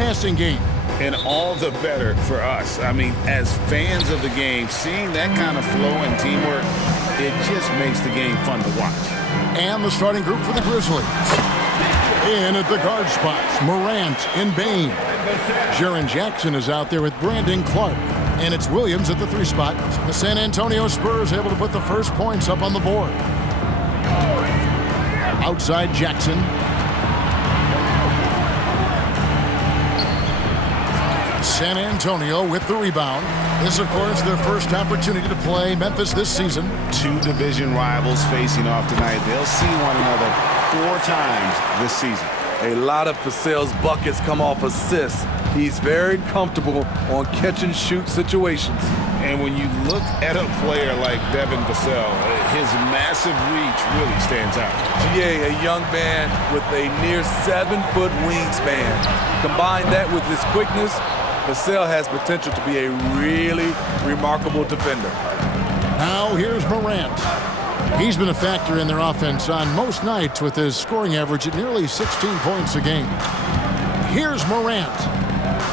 passing game. And all the better for us. I mean, as fans of the game, seeing that kind of flow and teamwork, it just makes the game fun to watch. And the starting group for the Grizzlies. In at the guard spots, Morant and Bane. Jaren Jackson is out there with Brandon Clark. And it's Williams at the 3 spot. The San Antonio Spurs able to put the first points up on the board. Outside Jackson. San Antonio with the rebound. This, of course, their first opportunity to play Memphis this season. 2 division rivals facing off tonight. They'll see one another 4 times this season. A lot of Vassell's buckets come off assists. He's very comfortable on catch-and-shoot situations. And when you look at a player like Devin Vassell, his massive reach really stands out. GA, a young man with a near 7-foot wingspan. Combine that with his quickness, Vassell has potential to be a really remarkable defender. Now here's Morant. He's been a factor in their offense on most nights with his scoring average at nearly 16 points a game. Here's Morant.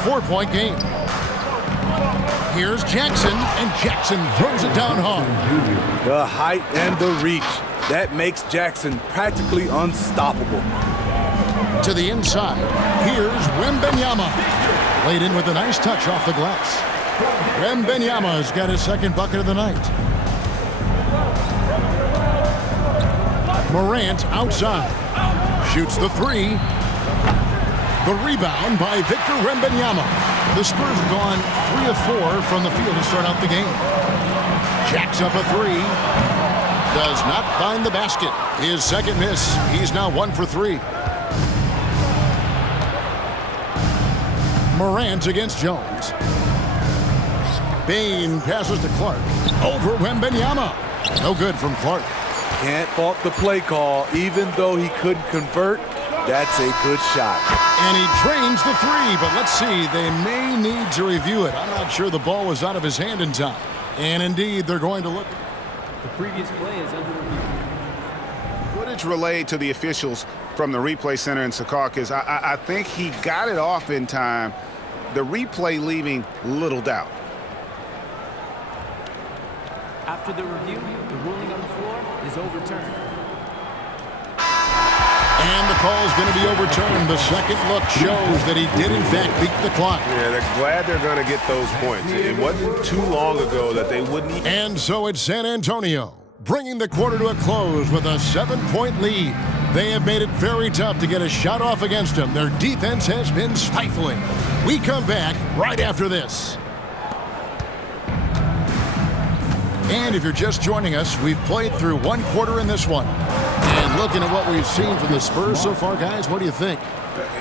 4-point game. Here's Jackson, and Jackson throws it down hard. The height and the reach. That makes Jackson practically unstoppable. To the inside. Here's Wembanyama. Laid in with a nice touch off the glass. Wembanyama's got his second bucket of the night. Morant outside. Shoots the 3. The rebound by Victor Wembanyama. The Spurs have gone 3 of 4 from the field to start out the game. Jacks up a 3. Does not find the basket. His second miss. He's now 1 for 3. Morant against Jones. Bane passes to Clark. Over Wembanyama. No good from Clark. Can't fault the play call. Even though he couldn't convert, that's a good shot. And he drains the 3, but let's see. They may need to review it. I'm not sure the ball was out of his hand in time. And indeed, they're going to look. The previous play is under review. Footage relayed to the officials from the replay center in Secaucus. I think he got it off in time. The replay leaving little doubt. After the review, the ruling on the floor is overturned. And the call is going to be overturned. The second look shows that he did, in fact, beat the clock. Yeah, they're glad they're going to get those points. It wasn't too long ago that they wouldn't even... And so it's San Antonio, bringing the quarter to a close with a 7-point lead. They have made it very tough to get a shot off against them. Their defense has been stifling. We come back right after this. And if you're just joining us, we've played through 1 quarter in this one. And looking at what we've seen from the Spurs so far, guys, what do you think?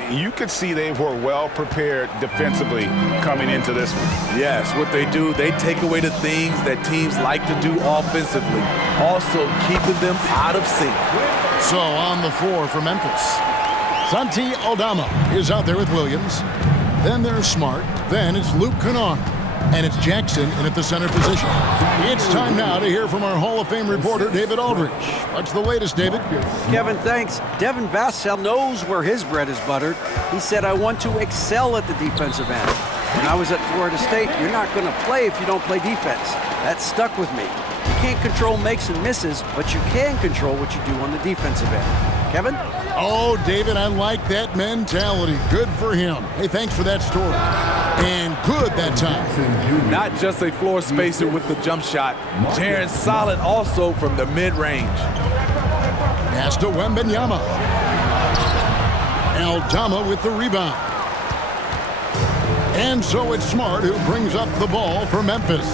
You could see they were well prepared defensively coming into this one. Yes, what they do, they take away the things that teams like to do offensively, also keeping them out of sync. So on the floor for Memphis, Santi Aldama is out there with Williams. Then there's Smart. Then it's Luke Kennard. And it's Jackson in at the center position. It's time now to hear from our Hall of Fame reporter, David Aldridge. What's the latest, David? Kevin, thanks. Devin Vassell knows where his bread is buttered. He said, I want to excel at the defensive end. When I was at Florida State, you're not going to play if you don't play defense. That stuck with me. You can't control makes and misses, but you can control what you do on the defensive end. Kevin? Oh, David, I like that mentality. Good for him. Hey, thanks for that story. And good that time. Not just a floor spacer with the jump shot. Terrence solid also from the mid-range. Pass to Wembanyama. Aldama with the rebound. And so it's Smart who brings up the ball for Memphis.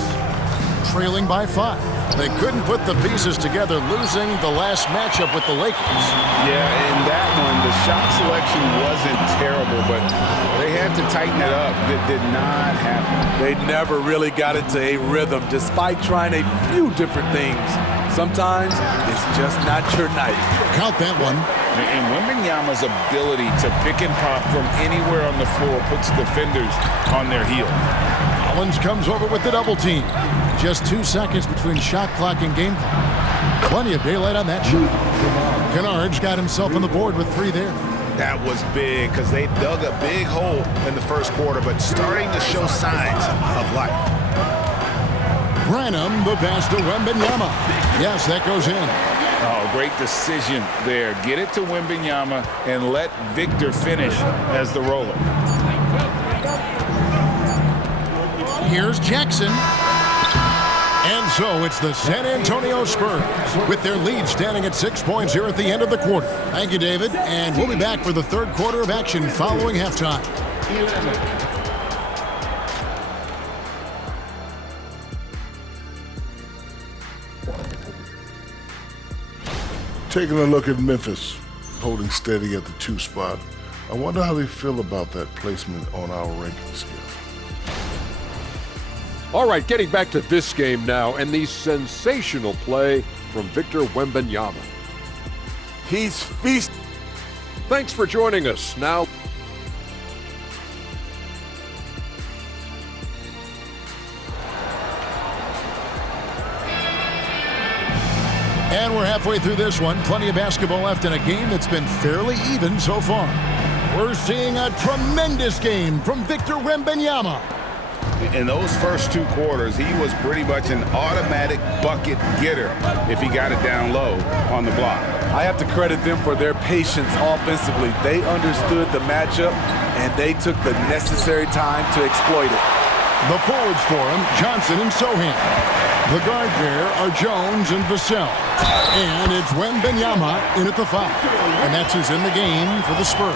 Trailing by 5. They couldn't put the pieces together, losing the last matchup with the Lakers. Yeah, in that one, the shot selection wasn't terrible, but they had to tighten it up. It did not happen. They never really got into a rhythm, despite trying a few different things. Sometimes it's just not your night. Count that one. And Wembanyama's ability to pick and pop from anywhere on the floor puts defenders on their heel. Collins comes over with the double team. Just 2 seconds between shot clock and game clock. Plenty of daylight on that shot. Kennard's got himself on the board with 3 there. That was big because they dug a big hole in the first quarter, but starting to show signs of life. Branham, the pass to Wembanyama. Yes, that goes in. Oh, great decision there. Get it to Wembanyama and let Victor finish as the roller. Here's Jackson. And so it's the San Antonio Spurs with their lead standing at 6 points here at the end of the quarter. Thank you, David. And we'll be back for the third quarter of action following halftime. Taking a look at Memphis, holding steady at the 2 spot. I wonder how they feel about that placement on our ranking scale. All right, getting back to this game now, and the sensational play from Victor Wembanyama. He's feasting. Thanks for joining us. Now, And we're halfway through this one. Plenty of basketball left in a game that's been fairly even so far. We're seeing a tremendous game from Victor Wembanyama. In those first 2 quarters, he was pretty much an automatic bucket getter if he got it down low on the block. I have to credit them for their patience offensively. They understood the matchup, and they took the necessary time to exploit it. The forwards for him, Johnson and Sohan. The guard pair are Jones and Vassell. And it's Wembanyama in at the 5. And that's who's in the game for the Spurs.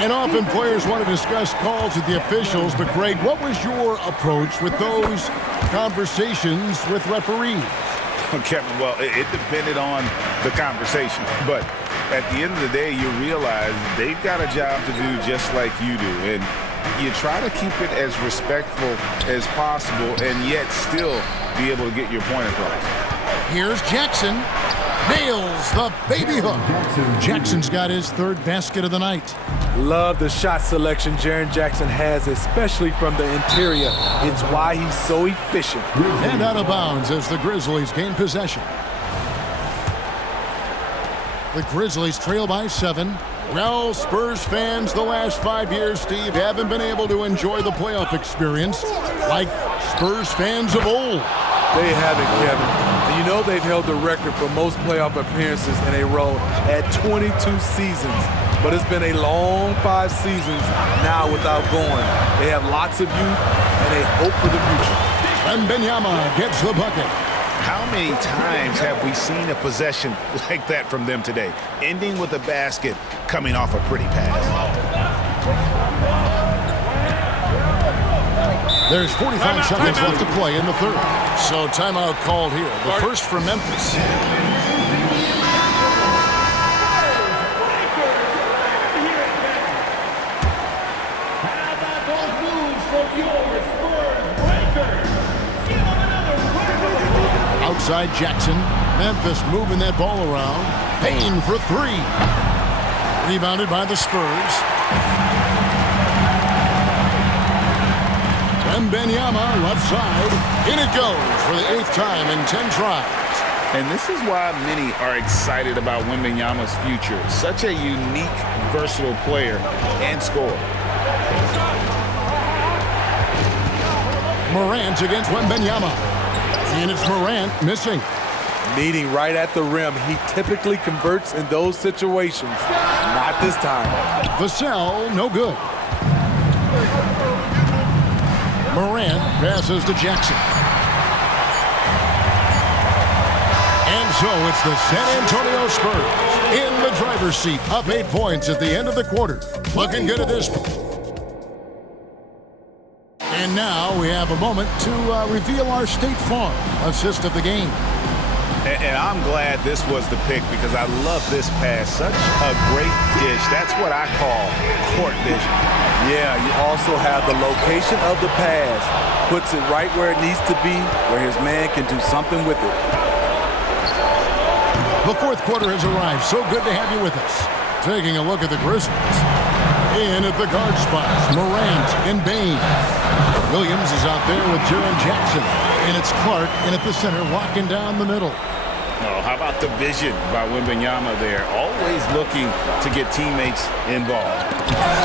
And often players want to discuss calls with the officials, but Greg, what was your approach with those conversations with referees? Kevin, well, it depended on the conversation. But at the end of the day, you realize they've got a job to do just like you do. And you try to keep it as respectful as possible and yet still be able to get your point across. Here's Jackson. Nails the baby hook. Jackson's got his 3rd basket of the night. Love the shot selection Jaren Jackson has, especially from the interior. It's why he's so efficient. And out of bounds as the Grizzlies gain possession. The Grizzlies trail by 7. Well, Spurs fans, the last 5 years, Steve, haven't been able to enjoy the playoff experience like Spurs fans of old. They haven't, Kevin. And you know they've held the record for most playoff appearances in a row at 22 seasons. But it's been a long 5 seasons now without going. They have lots of youth and a hope for the future. Wembanyama gets the bucket. How many times have we seen a possession like that from them today, ending with a basket coming off a pretty pass? There's 45 seconds left to play in the 3rd. So timeout called here. The first for Memphis. Outside Jackson. Memphis moving that ball around. Payne for 3. Rebounded by the Spurs. Wembanyama left side. In it goes for the 8th time in 10 tries. And this is why many are excited about Wembanyama's future. Such a unique, versatile player and scorer. Morant against Wembanyama. And it's Morant missing. Meeting right at the rim. He typically converts in those situations. Not this time. Vassell, no good. Morant passes to Jackson. And so it's the San Antonio Spurs in the driver's seat, up 8 points at the end of the quarter. Looking good at this point. And now we have a moment to reveal our State Farm assist of the game. And I'm glad this was the pick because I love this pass. Such a great dish. That's what I call court vision. Yeah, you also have the location of the pass. Puts it right where it needs to be, where his man can do something with it. The 4th quarter has arrived. So good to have you with us. Taking a look at the Grizzlies. In at the guard spots, Morant and Bain. Williams is out there with Jaren Jackson. And it's Clark in at the center, locking down the middle. Oh, how about the vision by Wembanyama there? Always looking to get teammates involved.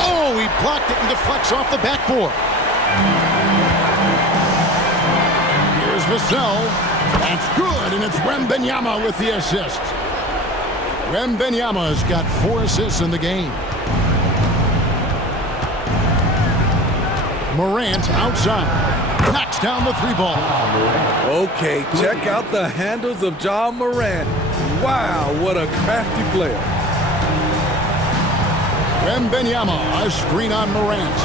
Oh, he blocked it and deflects off the backboard. Here's Vassell. That's good, and it's Wembanyama with the assist. Wembanyama's got 4 assists in the game. Morant outside. Knocks down the 3-ball. Okay, check out the handles of Ja Morant. Wow, what a crafty player. Wembanyama, a screen on Morant.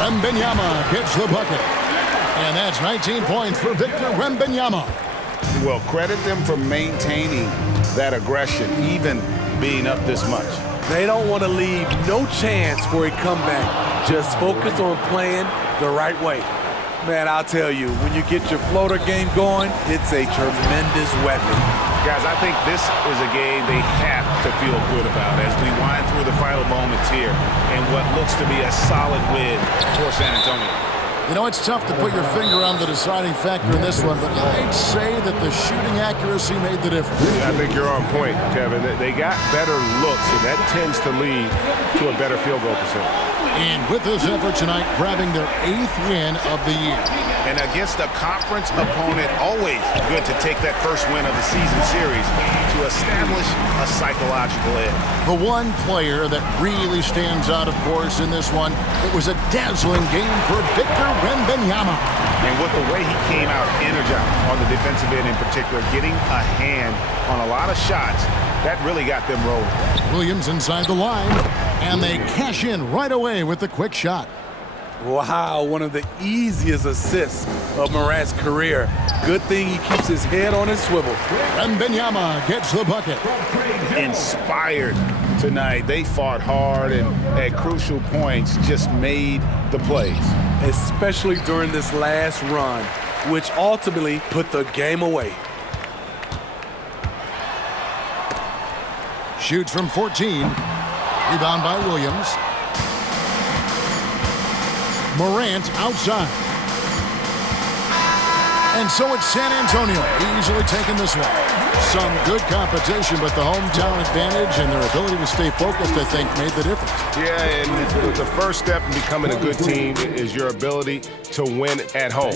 Wembanyama gets the bucket. And that's 19 points for Victor Wembanyama. Well, credit them for maintaining that aggression, even being up this much. They don't want to leave no chance for a comeback. Just focus on playing the right way. Man, I'll tell you, when you get your floater game going, it's a tremendous weapon. Guys, I think this is a game they have to feel good about as we wind through the final moments here in what looks to be a solid win for San Antonio. You know, it's tough to put your finger on the deciding factor in this one, but I'd say that the shooting accuracy made the difference. I think you're on point, Kevin. They got better looks, and that tends to lead to a better field goal percentage. And with this effort tonight, grabbing their 8th win of the year. And against a conference opponent, always good to take that first win of the season series to establish a psychological edge. The one player that really stands out, of course, in this one, it was a dazzling game for Victor Wembanyama. And with the way he came out energized on the defensive end in particular, getting a hand on a lot of shots, that really got them rolling. Williams inside the line, and they cash in right away with the quick shot. Wow, one of the easiest assists of Morant's career. Good thing he keeps his head on his swivel. Wembanyama gets the bucket. Inspired tonight. They fought hard and at crucial points just made the plays. Especially during this last run, which ultimately put the game away. Shoots from 14. Rebound by Williams. Morant outside. And so it's San Antonio easily taking this one. Some good competition, but the hometown advantage and their ability to stay focused, I think, made the difference. Yeah, and the first step in becoming a good team is your ability to win at home.